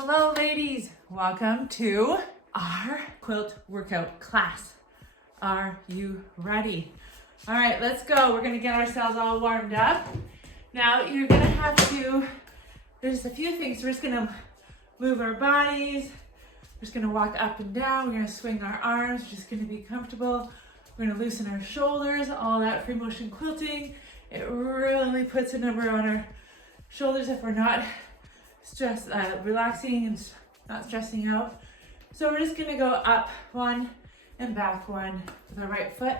Hello ladies, welcome to our quilt workout class. Are you ready? All right, let's go. We're gonna get ourselves all warmed up. Now you're gonna have to, there's a few things. We're just gonna move our bodies. We're just gonna walk up and down. We're gonna swing our arms. We're just gonna be comfortable. We're gonna loosen our shoulders, all that free motion quilting. It really puts a number on our shoulders if we're not relaxing and not stressing out. So we're just gonna go up one and back one with our right foot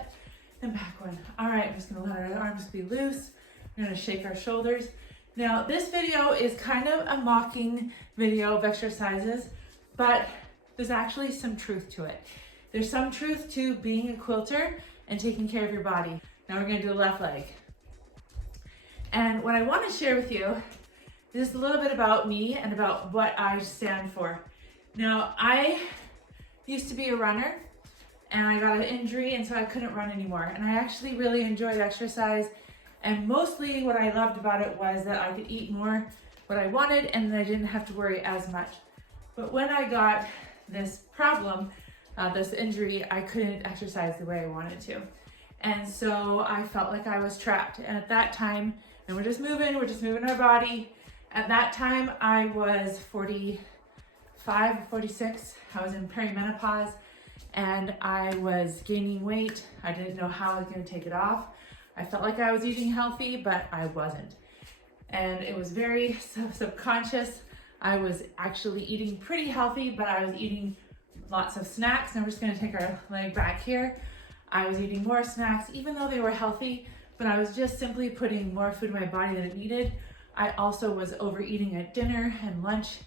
and back one. All right, I'm just gonna let our arms be loose. We're gonna shake our shoulders. Now this video is kind of a mocking video of exercises, but there's actually some truth to it. There's some truth to being a quilter and taking care of your body. Now we're gonna do the left leg. And what I wanna share with you is a little bit about me and about what I stand for. Now, I used to be a runner and I got an injury and so I couldn't run anymore. And I actually really enjoyed exercise, and mostly what I loved about it was that I could eat more what I wanted and I didn't have to worry as much. But when I got this problem, this injury, I couldn't exercise the way I wanted to. And so I felt like I was trapped. And at that time, and we're just moving our body. At that time, I was 45, 46. I was in perimenopause and I was gaining weight. I didn't know how I was going to take it off. I felt like I was eating healthy, but I wasn't. And it was very subconscious. I was actually eating pretty healthy, but I was eating lots of snacks. Now we're just going to take our leg back here. I was eating more snacks, even though they were healthy, but I was just simply putting more food in my body than it needed. I also was overeating at dinner and lunch.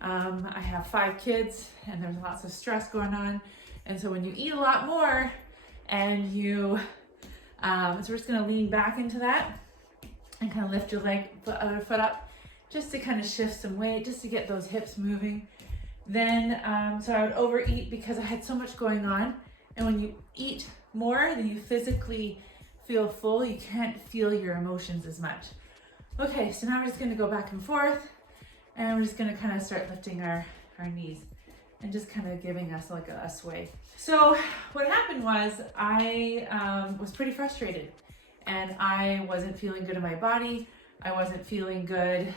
I have 5 kids and there's lots of stress going on. And so when you eat a lot more and you, so we're just gonna lean back into that and kind of lift your other foot up just to kind of shift some weight, just to get those hips moving. Then, so I would overeat because I had so much going on. And when you eat more than you physically feel full, you can't feel your emotions as much. Okay, so now we're just gonna go back and forth and we're just gonna kind of start lifting our knees and just kind of giving us like a sway. So what happened was I was pretty frustrated and I wasn't feeling good in my body. I wasn't feeling good.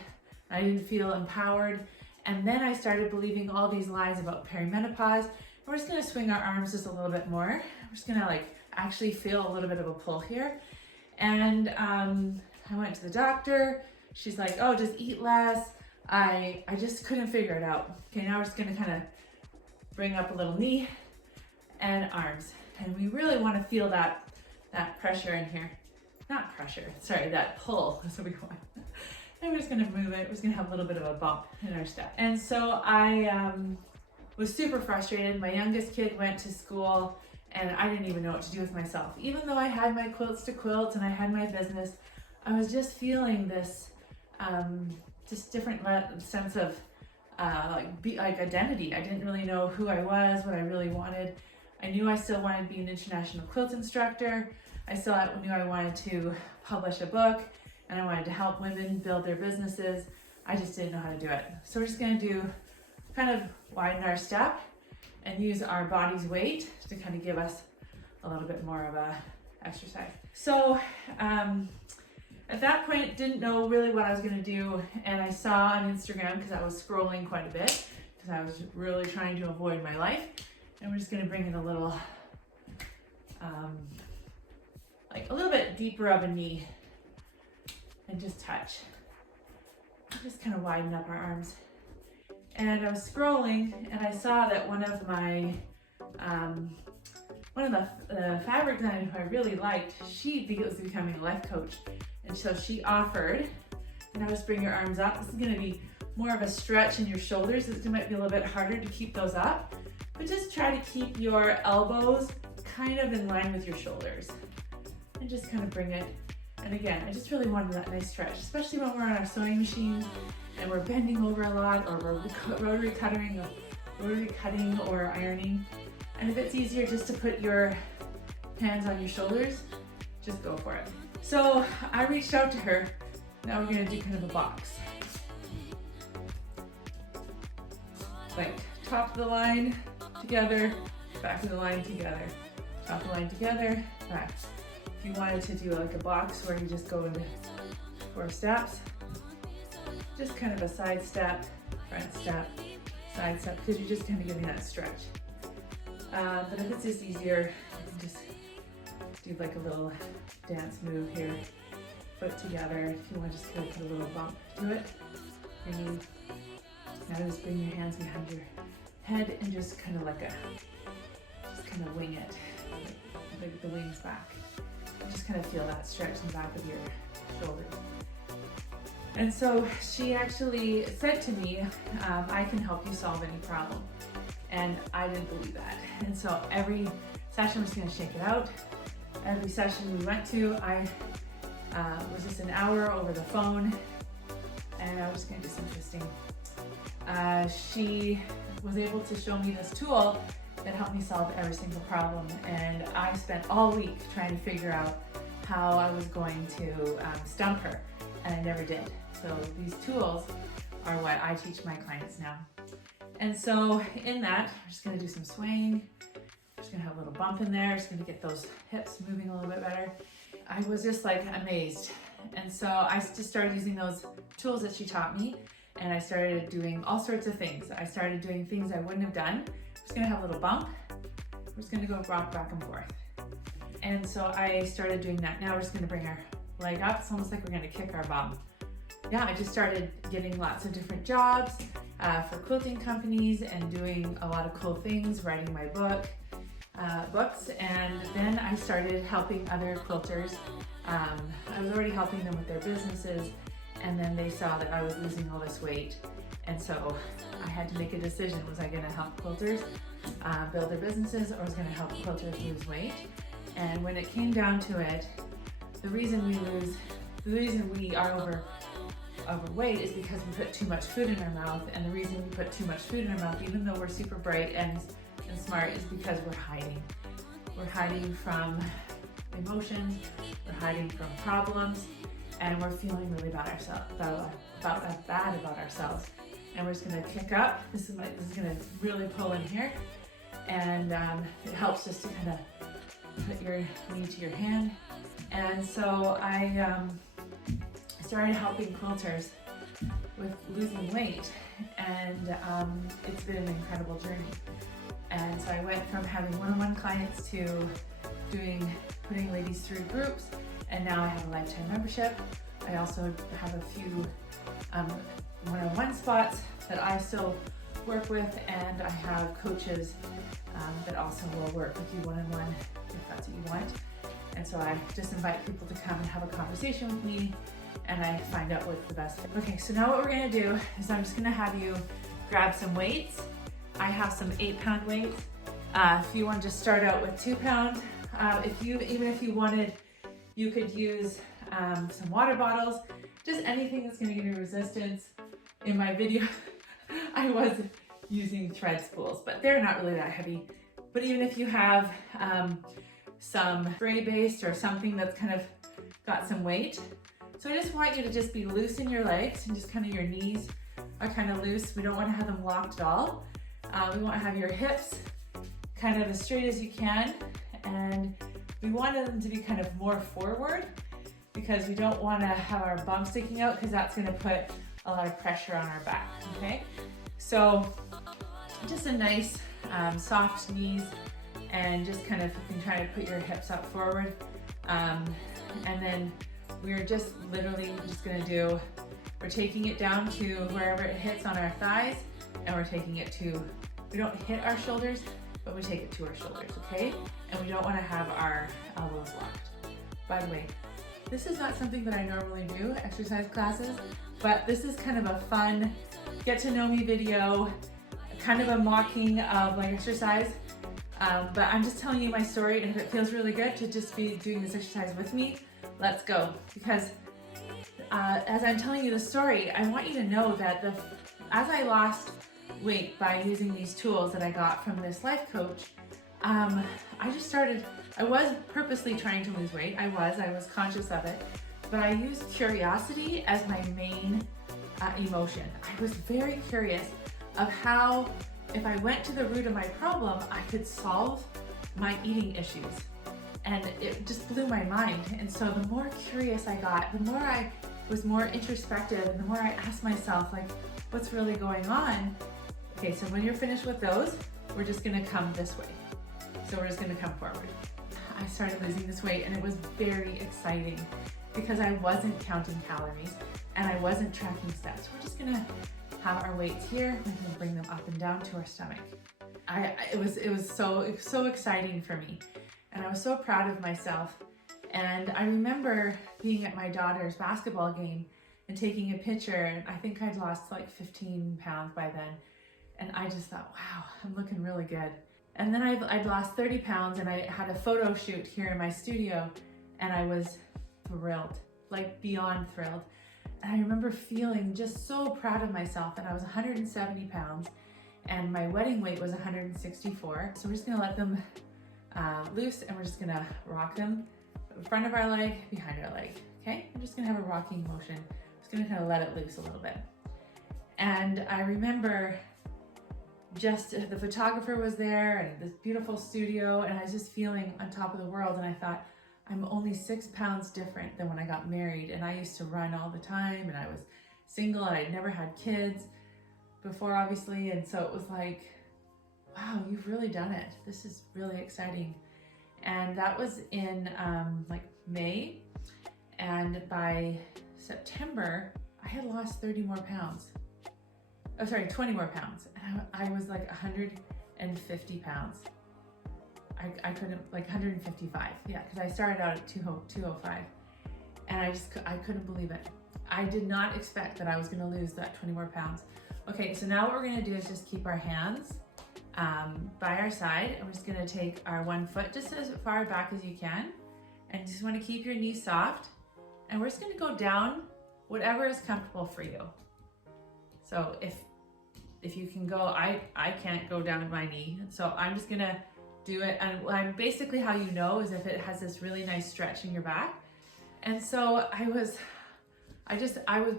I didn't feel empowered. And then I started believing all these lies about perimenopause. We're just gonna swing our arms just a little bit more. We're just gonna like actually feel a little bit of a pull here. And I went to the doctor. She's like, oh, just eat less. I just couldn't figure it out. Okay, now we're just gonna kind of bring up a little knee and arms. And we really wanna feel that pressure in here. Not pressure, sorry, that pull. That's what we want. And we're just gonna move it. We're just gonna have a little bit of a bump in our step. And so I was super frustrated. My youngest kid went to school and I didn't even know what to do with myself. Even though I had my quilts to quilt and I had my business, I was just feeling this just different sense of like identity. I didn't really know who I was, what I really wanted. I knew I still wanted to be an international quilt instructor. I still knew I wanted to publish a book and I wanted to help women build their businesses. I just didn't know how to do it. So we're just gonna do kind of widen our step and use our body's weight to kind of give us a little bit more of a exercise. So at that point, didn't know really what I was gonna do, and I saw on Instagram, because I was scrolling quite a bit, because I was really trying to avoid my life, and we're just gonna bring in a little, like a little bit deeper of a knee, and just touch. Just kind of widen up our arms. And I was scrolling, and I saw that one of my, one of the fabric designers who I really liked, she was becoming a life coach. And so she offered, and now just bring your arms up. This is gonna be more of a stretch in your shoulders. It might be a little bit harder to keep those up, but just try to keep your elbows kind of in line with your shoulders. And just kind of bring it. And again, I just really wanted that nice stretch, especially when we're on our sewing machine and we're bending over a lot, or we're rotary cutting or ironing. And if it's easier just to put your hands on your shoulders, just go for it. So I reached out to her. Now we're gonna do kind of a box. like top of the line, together, back of the line, together, top of the line, together, back. If you wanted to do like a box where you just go into 4 steps, just kind of a side step, front step, side step, because you're just kind of getting that stretch. But if it's just easier, you can just do like a little dance move here, foot together. If you want to just kind of put a little bump to it, and you now just bring your hands behind your head and just kind of just kind of wing it, like the wings back. Just kind of feel that stretch in the back of your shoulders. And so she actually said to me, I can help you solve any problem. And I didn't believe that. And so every session, I'm just gonna shake it out. Every session we went to, I was just an hour over the phone, and I was just gonna do some twisting. She was able to show me this tool that helped me solve every single problem, and I spent all week trying to figure out how I was going to stump her, and I never did. So these tools are what I teach my clients now. And so in that, I'm just gonna do some swaying. I'm just gonna have a little bump in there. Just gonna get those hips moving a little bit better. I was just like amazed. And so I just started using those tools that she taught me, and I started doing all sorts of things. I started doing things I wouldn't have done. I'm just gonna have a little bump. We're just gonna go rock back and forth. And so I started doing that. Now we're just gonna bring our leg up. It's almost like we're gonna kick our bum. Yeah, I just started getting lots of different jobs for quilting companies and doing a lot of cool things, writing my books, and then I started helping other quilters. I was already helping them with their businesses, and then they saw that I was losing all this weight, and so I had to make a decision. Was I gonna help quilters build their businesses, or was I gonna help quilters lose weight? And when it came down to it, the reason we are overweight is because we put too much food in our mouth, and the reason we put too much food in our mouth, even though we're super bright and smart, is because we're hiding. We're hiding from emotions, we're hiding from problems, and we're feeling really bad about ourselves. And we're just gonna kick up. This is gonna really pull in here, and it helps just to kind of put your knee to your hand. And so I started helping quilters with losing weight, and it's been an incredible journey. And so I went from having one-on-one clients to putting ladies through groups, and now I have a lifetime membership. I also have a few one-on-one spots that I still work with, and I have coaches that also will work with you one-on-one if that's what you want. And so I just invite people to come and have a conversation with me, and I find out what's the best fit. Okay, so now what we're gonna do is I'm just gonna have you grab some weights. I have some 8-pound weights. If you want to just start out with 2 pounds, even if you wanted, you could use some water bottles, just anything that's gonna give you resistance. In my video, I was using thread spools, but they're not really that heavy. But even if you have some spray based or something that's kind of got some weight. So I just want you to just be loose in your legs, and just kind of your knees are kind of loose. We don't want to have them locked at all. We want to have your hips kind of as straight as you can, and we wanted them to be kind of more forward, because we don't want to have our bum sticking out, because that's going to put a lot of pressure on our back. Okay, so just a nice soft knees, and just kind of, you can try to put your hips up forward, and then we're just literally just going to do, we're taking it down to wherever it hits on our thighs, and we're taking it to, we don't hit our shoulders, but we take it to our shoulders, okay? And we don't want to have our elbows locked. By the way, this is not something that I normally do, exercise classes, but this is kind of a fun get to know me video, kind of a mocking of my exercise. But I'm just telling you my story, and if it feels really good to just be doing this exercise with me, let's go. Because as I'm telling you the story, I want you to know that as I lost weight by using these tools that I got from this life coach, I was purposely trying to lose weight. I was conscious of it, but I used curiosity as my main emotion. I was very curious of how if I went to the root of my problem, I could solve my eating issues. And it just blew my mind. And so the more curious I got, the more I was more introspective, and the more I asked myself, like, what's really going on? Okay, so when you're finished with those, we're just gonna come this way. So we're just gonna come forward. I started losing this weight, and it was very exciting because I wasn't counting calories and I wasn't tracking steps. We're just gonna have our weights here. We're gonna bring them up and down to our stomach. It was so exciting for me, and I was so proud of myself. And I remember being at my daughter's basketball game and taking a picture, and I think I'd lost like 15 pounds by then. And I just thought, wow, I'm looking really good. And then I'd lost 30 pounds, and I had a photo shoot here in my studio, and I was thrilled, like beyond thrilled. And I remember feeling just so proud of myself, and I was 170 pounds, and my wedding weight was 164. So we're just gonna let them loose, and we're just gonna rock them. Front of our leg, behind our leg, okay? I'm just gonna have a rocking motion. Just gonna kind of let it loose a little bit. And I remember just the photographer was there, and this beautiful studio, and I was just feeling on top of the world. And I thought, I'm only 6 pounds different than when I got married, and I used to run all the time, and I was single, and I'd never had kids before, obviously. And so it was like, wow, you've really done it. This is really exciting. And that was in like May, and by September I had lost 30 more pounds. Oh, sorry, 20 more pounds. And I was like 150 pounds. I couldn't, like 155, yeah, because I started out at 205, and I couldn't believe it. I did not expect that I was gonna lose that 20 more pounds. Okay, so now what we're gonna do is just keep our hands by our side, and we're just gonna take our one foot just as far back as you can, and just wanna keep your knees soft, and we're just gonna go down whatever is comfortable for you. So if you can go, I can't go down to my knee, so I'm just gonna do it. And I'm basically, how you know is if it has this really nice stretch in your back. And so I was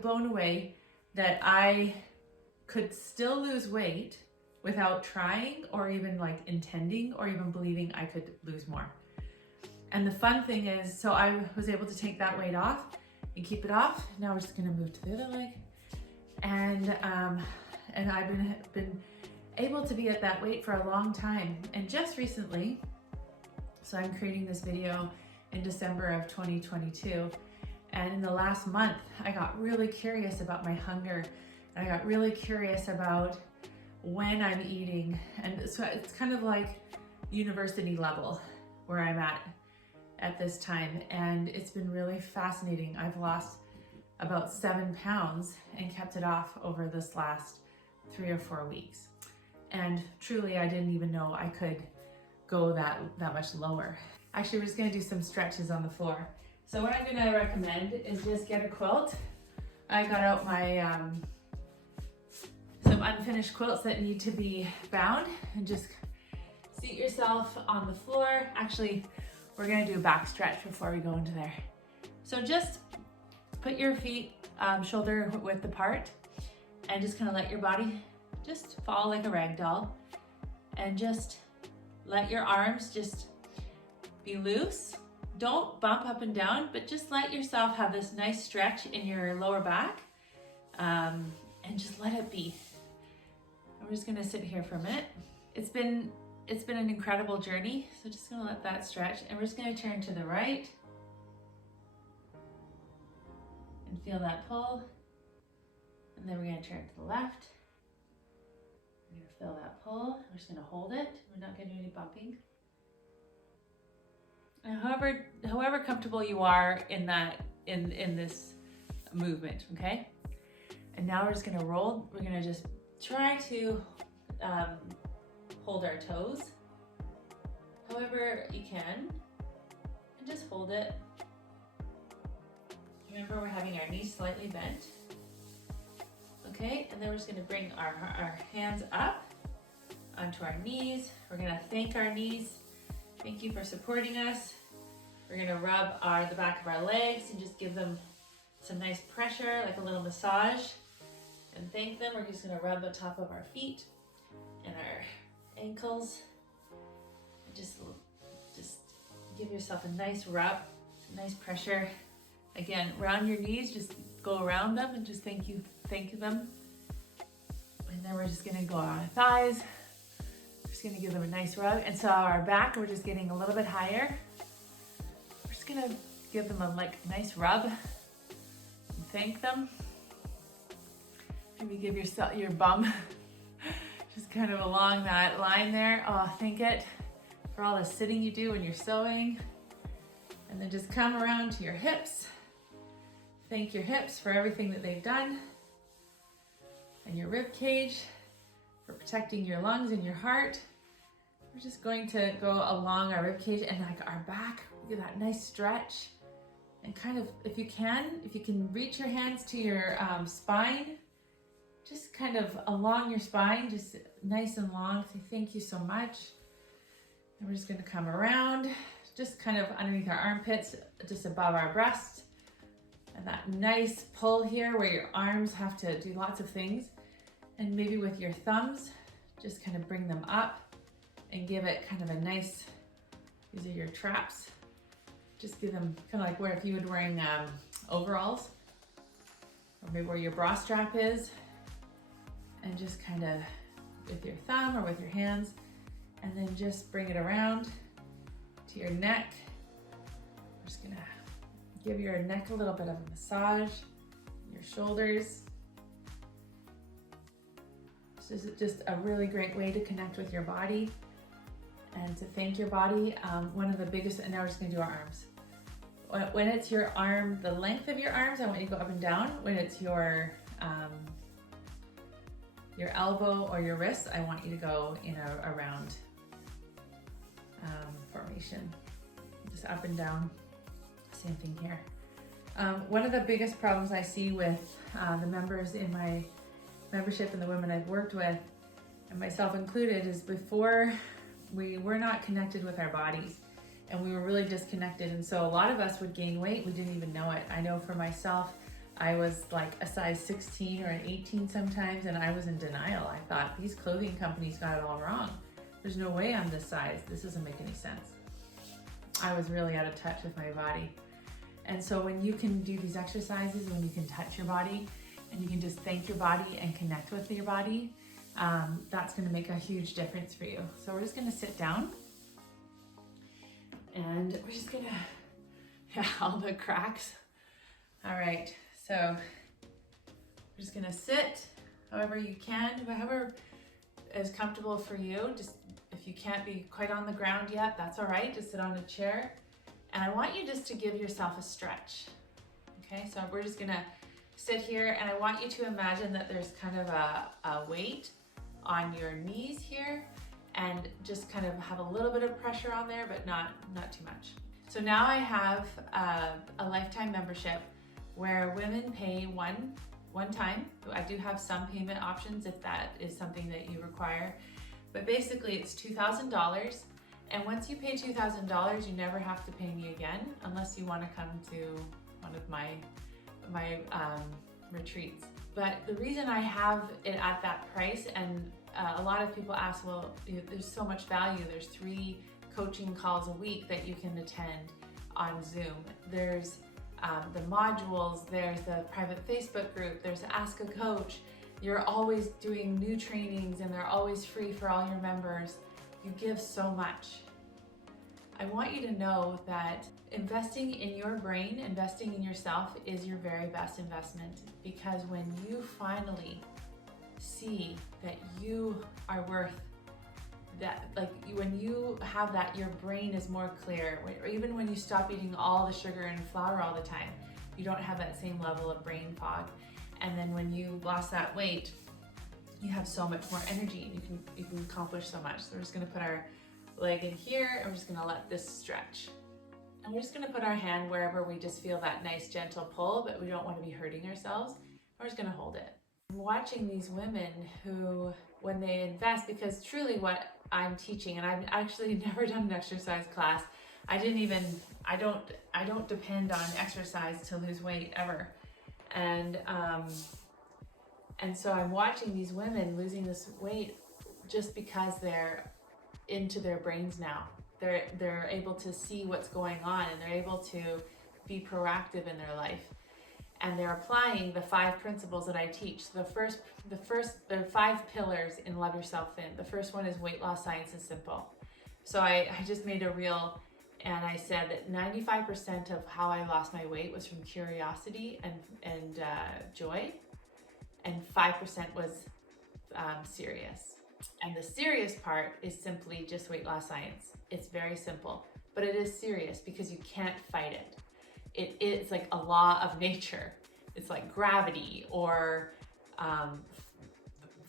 blown away that I could still lose weight without trying or even like intending or even believing I could lose more. And the fun thing is, so I was able to take that weight off and keep it off. Now we're just gonna move to the other leg. And I've been able to be at that weight for a long time. And just recently, so I'm creating this video in December of 2022. And in the last month, I got really curious about my hunger. And I got really curious about when I'm eating. And so it's kind of like university level where I'm at this time. And it's been really fascinating. I've lost about 7 pounds and kept it off over this last 3 or 4 weeks. And truly, I didn't even know I could go that much lower. Actually, we're just gonna do some stretches on the floor. So what I'm gonna recommend is just get a quilt. I got out my some unfinished quilts that need to be bound, and just seat yourself on the floor. Actually, we're gonna do a back stretch before we go into there. So just put your feet shoulder width apart, and just kind of let your body just fall like a rag doll, and just let your arms just be loose. Don't bump up and down, but just let yourself have this nice stretch in your lower back, and just let it be. And we're just gonna sit here for a minute. It's been an incredible journey, so just gonna let that stretch, and we're just gonna turn to the right and feel that pull, and then we're gonna turn to the left. We're gonna feel that pull. We're just gonna hold it. We're not gonna do any bumping. And however comfortable you are in this movement, okay? And now we're just gonna roll. We're gonna just try to hold our toes however you can, and just hold it. Remember, we're having our knees slightly bent. Okay, and then we're just gonna bring our hands up onto our knees. We're gonna thank our knees. Thank you for supporting us. We're gonna rub the back of our legs and just give them some nice pressure, like a little massage, and thank them. We're just gonna rub the top of our feet. and our ankles. Just give yourself a nice rub, nice pressure. Again, around your knees, just go around them and just thank them. And then we're just gonna go on our thighs. Just gonna give them a nice rub. And so our back, we're just getting a little bit higher. We're just gonna give them a nice rub and thank them. Maybe give your bum just kind of along that line there. Oh, thank it for all the sitting you do when you're sewing. And then just come around to your hips. Thank your hips for everything that they've done. And your rib cage for protecting your lungs and your heart. We're just going to go along our rib cage and our back. Get that nice stretch. And kind of, if you can reach your hands to your spine, just kind of along your spine, just nice and long. Say thank you so much. And we're just gonna come around, just kind of underneath our armpits, just above our breast. And that nice pull here where your arms have to do lots of things. And maybe with your thumbs, just kind of bring them up and give it kind of a nice, these are your traps. Just give them kind of like where if you were wearing overalls, or maybe where your bra strap is. And just kind of with your thumb or with your hands, and then just bring it around to your neck. We're just gonna give your neck a little bit of a massage, your shoulders. This is just a really great way to connect with your body and to thank your body. One of the biggest, and now we're just gonna do our arms. When it's your arm, the length of your arms, I want you to go up and down. When it's your elbow or your wrist, I want you to go in a round formation. Just up and down, same thing here. One of the biggest problems I see with the members in my membership and the women I've worked with, and myself included, is before we were not connected with our bodies and we were really disconnected. And so a lot of us would gain weight, we didn't even know it. I know for myself, I was like a size 16 or an 18 sometimes, and I was in denial. I thought, these clothing companies got it all wrong. There's no way I'm this size. This doesn't make any sense. I was really out of touch with my body. And so when you can do these exercises, when you can touch your body, and you can just thank your body and connect with your body, that's gonna make a huge difference for you. So we're just gonna sit down, and we're just gonna, all the cracks. All right. So we're just gonna sit however you can, however is comfortable for you. Just if you can't be quite on the ground yet, that's all right. Just sit on a chair. And I want you just to give yourself a stretch. Okay, so we're just gonna sit here, and I want you to imagine that there's kind of a weight on your knees here, and just kind of have a little bit of pressure on there, but not too much. So now I have a lifetime membership where women pay one time. I do have some payment options if that is something that you require, but basically it's $2,000. And once you pay $2,000, you never have to pay me again, unless you want to come to one of my retreats. But the reason I have it at that price, and a lot of people ask, well, there's so much value. There's 3 coaching calls a week that you can attend on Zoom. There's the modules, there's the private Facebook group, there's Ask a Coach. You're always doing new trainings, and they're always free for all your members. You give so much. I want you to know that investing in your brain, investing in yourself, is your very best investment, because when you finally see that you are worth that, like when you have that, your brain is more clear. Or even when you stop eating all the sugar and flour all the time, you don't have that same level of brain fog. And then when you lost that weight, you have so much more energy, and you can accomplish so much. So we're just gonna put our leg in here, and we're just gonna let this stretch. And we're just gonna put our hand wherever we just feel that nice gentle pull, but we don't wanna be hurting ourselves. We're just gonna hold it. I'm watching these women who, when they invest, because truly what I'm teaching, and I've actually never done an exercise class. I don't depend on exercise to lose weight ever. And so I'm watching these women losing this weight just because they're into their brains now. They're able to see what's going on, and they're able to be proactive in their life. And they're applying the 5 principles that I teach. The first, there are 5 pillars in Love Yourself Thin. The first one is weight loss science is simple. So I just made a reel, and I said that 95% of how I lost my weight was from curiosity and joy, and 5% was serious. And the serious part is simply just weight loss science. It's very simple, but it is serious because you can't fight it. It is like a law of nature. It's like gravity, or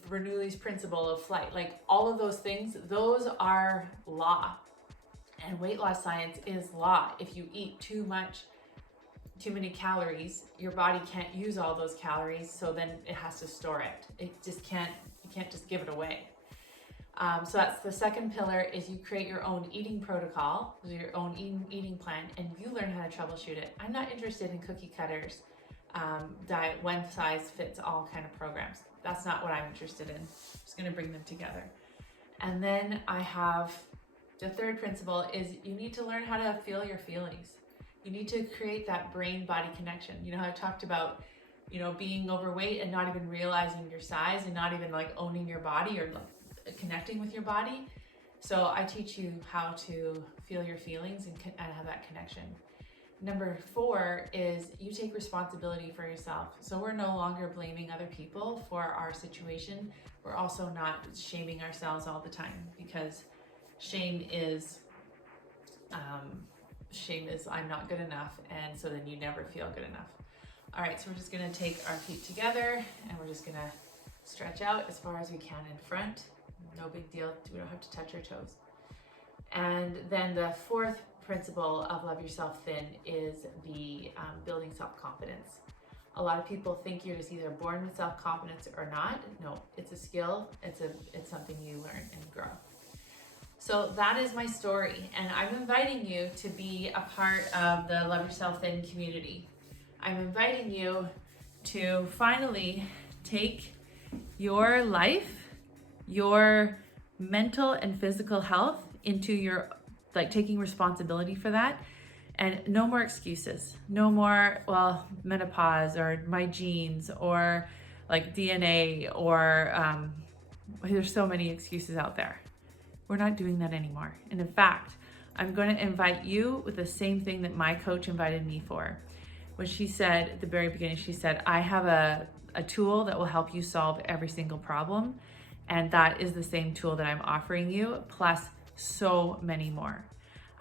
Bernoulli's principle of flight. Like all of those things, those are law. And weight loss science is law. If you eat too many calories, your body can't use all those calories, so then it has to store it. It just can't, you can't just give it away. So that's the second pillar, is you create your own eating protocol, your own eating plan, and you learn how to troubleshoot it. I'm not interested in cookie cutters, diet, one size fits all kind of programs. That's not what I'm interested in. I'm just gonna bring them together. And then I have the third principle is you need to learn how to feel your feelings. You need to create that brain-body connection. You know how I talked about, you know, being overweight and not even realizing your size and not even like owning your body or like connecting with your body. So I teach you how to feel your feelings and have that connection. Number 4 is you take responsibility for yourself. So we're no longer blaming other people for our situation. We're also not shaming ourselves all the time, because shame is I'm not good enough, and so then you never feel good enough. All right, so we're just gonna take our feet together and we're just gonna stretch out as far as we can in front. No big deal, we don't have to touch our toes. And then the 4th principle of Love Yourself Thin is the building self-confidence. A lot of people think you're just either born with self-confidence or not. No, it's a skill, it's something you learn and grow. So that is my story, and I'm inviting you to be a part of the Love Yourself Thin community. I'm inviting you to finally take your life, your mental and physical health into your, like taking responsibility for that, and no more excuses. No more, well, menopause or my genes or like DNA or there's so many excuses out there. We're not doing that anymore. And in fact, I'm going to invite you with the same thing that my coach invited me for. When she said at the very beginning, she said, I have a tool that will help you solve every single problem. And that is the same tool that I'm offering you, plus so many more.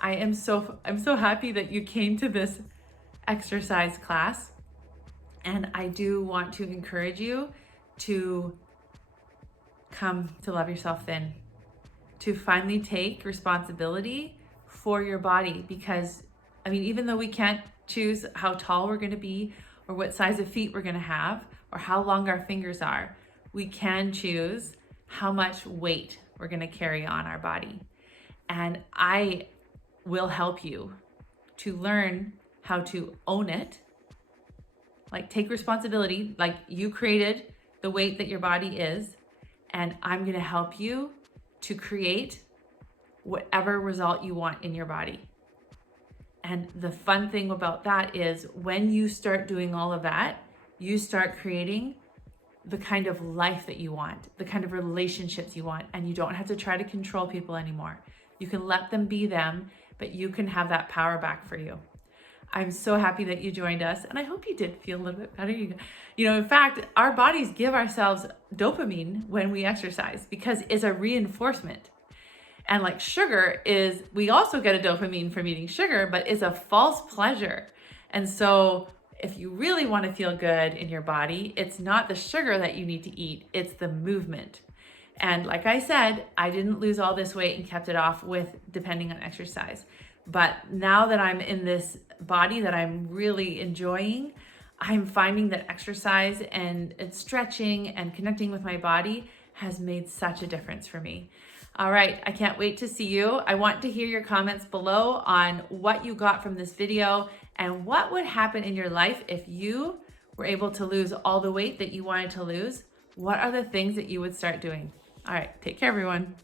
I'm so happy that you came to this exercise class. And I do want to encourage you to come to Love Yourself Thin, to finally take responsibility for your body. Because, I mean, even though we can't choose how tall we're gonna be or what size of feet we're gonna have or how long our fingers are, we can choose how much weight we're gonna carry on our body. And I will help you to learn how to own it, like take responsibility, like you created the weight that your body is, and I'm gonna help you to create whatever result you want in your body. And the fun thing about that is when you start doing all of that, you start creating the kind of life that you want, the kind of relationships you want, and you don't have to try to control people anymore. You can let them be them, but you can have that power back for you. I'm so happy that you joined us, and I hope you did feel a little bit better. You know, in fact, our bodies give ourselves dopamine when we exercise because it's a reinforcement. And like sugar is, we also get a dopamine from eating sugar, but it's a false pleasure. And so if you really want to feel good in your body, it's not the sugar that you need to eat, it's the movement. And like I said, I didn't lose all this weight and kept it off with depending on exercise. But now that I'm in this body that I'm really enjoying, I'm finding that exercise and stretching and connecting with my body has made such a difference for me. All right, I can't wait to see you. I want to hear your comments below on what you got from this video and what would happen in your life if you were able to lose all the weight that you wanted to lose. What are the things that you would start doing? All right, take care, everyone.